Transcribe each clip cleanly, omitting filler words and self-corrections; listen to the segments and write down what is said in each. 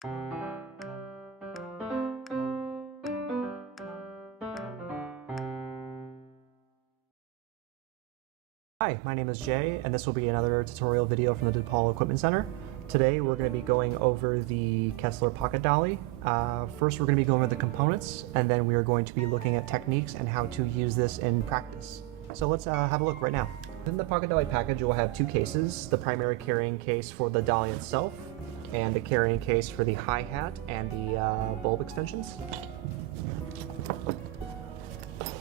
Hi, my name is Jay, and this will be another tutorial video from the DePaul Equipment Center. Today we're going to be going over the Kessler Pocket Dolly. First we're going to be going over the components, and then we are going to be looking at techniques and how to use this in practice. So let's have a look right now. In the Pocket Dolly package you'll have two cases, the primary carrying case for the dolly itself, and the carrying case for the hi-hat and the bulb extensions.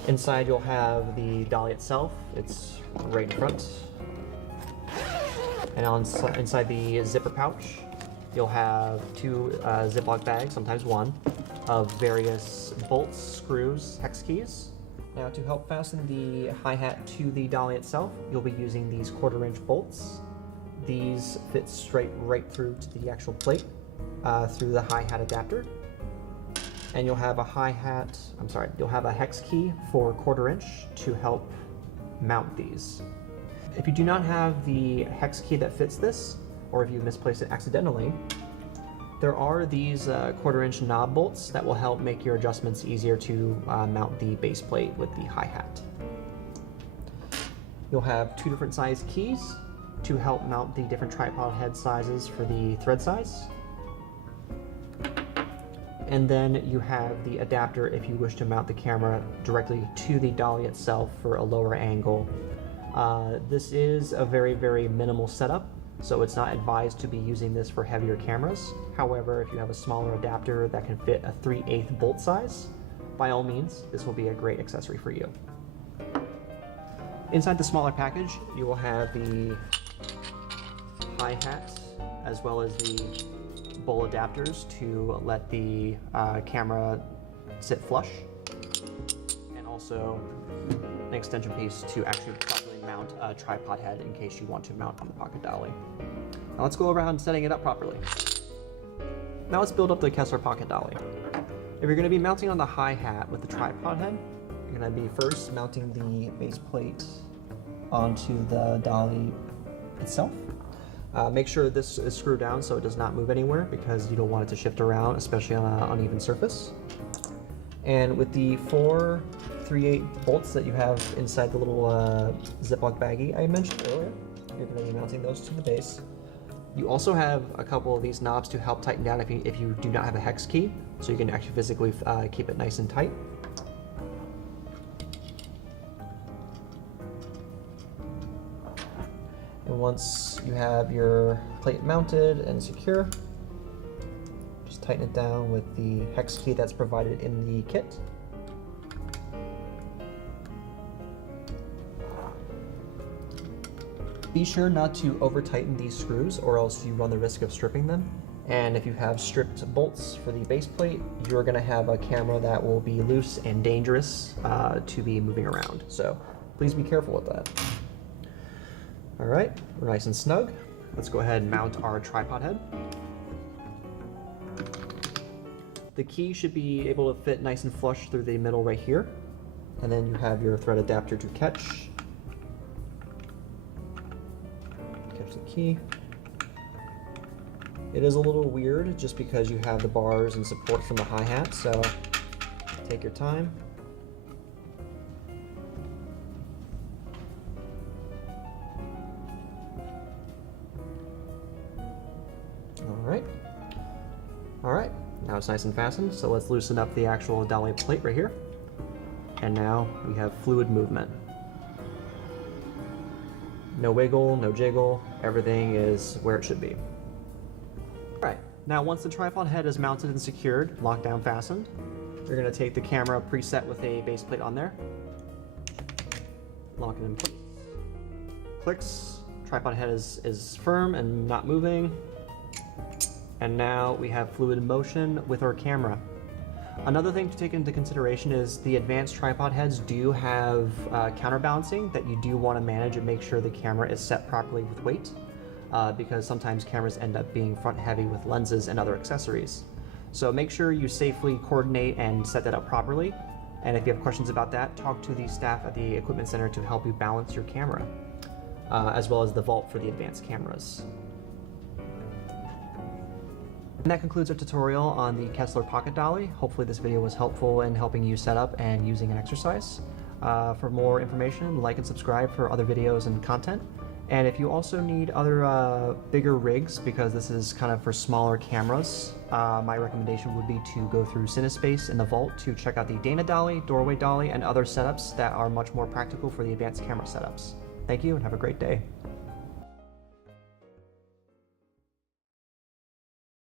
Inside you'll have the dolly itself. It's right in front. And inside the zipper pouch, you'll have two Ziploc bags, sometimes one, of various bolts, screws, hex keys. Now to help fasten the hi-hat to the dolly itself, you'll be using these 1/4-inch bolts. These fit straight right through to the actual plate through the hi-hat adapter. And you'll have you'll have a hex key for 1/4-inch to help mount these. If you do not have the hex key that fits this, or if you misplaced it accidentally, there are these 1/4-inch knob bolts that will help make your adjustments easier to mount the base plate with the hi-hat. You'll have two different size keys to help mount the different tripod head sizes for the thread size. And then you have the adapter if you wish to mount the camera directly to the dolly itself for a lower angle. This is a very, very minimal setup, so it's not advised to be using this for heavier cameras. However, if you have a smaller adapter that can fit a 3/8 bolt size, by all means, this will be a great accessory for you. Inside the smaller package, you will have the hi-hat as well as the bowl adapters to let the camera sit flush, and also an extension piece to actually properly mount a tripod head in case you want to mount on the Pocket Dolly. Now let's go around setting it up properly. Now let's build up the Kessler Pocket Dolly. If you're going to be mounting on the hi-hat with the tripod head, you're going to be first mounting the base plate onto the dolly itself. Make sure this is screwed down so it does not move anywhere, because you don't want it to shift around, especially on an uneven surface. And with the 4 3/8 bolts that you have inside the little Ziploc baggie I mentioned earlier, you're going to be mounting those to the base. You also have a couple of these knobs to help tighten down if you do not have a hex key, so you can actually physically keep it nice and tight. And once you have your plate mounted and secure, just tighten it down with the hex key that's provided in the kit. Be sure not to over tighten these screws, or else you run the risk of stripping them. And if you have stripped bolts for the base plate, you're going to have a camera that will be loose and dangerous to be moving around. So please be careful with that. Alright, we're nice and snug. Let's go ahead and mount our tripod head. The key should be able to fit nice and flush through the middle right here. And then you have your thread adapter to catch the key. It is a little weird just because you have the bars and support from the hi-hat, so take your time. Alright, now it's nice and fastened, so let's loosen up the actual dolly plate right here. And now we have fluid movement. No wiggle, no jiggle, everything is where it should be. Alright, now once the tripod head is mounted and secured, locked down, fastened, you're going to take the camera preset with a base plate on there, lock it in place, clicks, tripod head is firm and not moving. And now we have fluid motion with our camera. Another thing to take into consideration is the advanced tripod heads do have counterbalancing that you do want to manage and make sure the camera is set properly with weight, because sometimes cameras end up being front heavy with lenses and other accessories. So make sure you safely coordinate and set that up properly. And if you have questions about that, talk to the staff at the Equipment Center to help you balance your camera, as well as the vault for the advanced cameras. And that concludes our tutorial on the Kessler Pocket Dolly. Hopefully this video was helpful in helping you set up and using an exercise. For more information, like and subscribe for other videos and content. And if you also need other bigger rigs, because this is kind of for smaller cameras, my recommendation would be to go through CineSpace in the vault to check out the Dana Dolly, Doorway Dolly, and other setups that are much more practical for the advanced camera setups. Thank you and have a great day.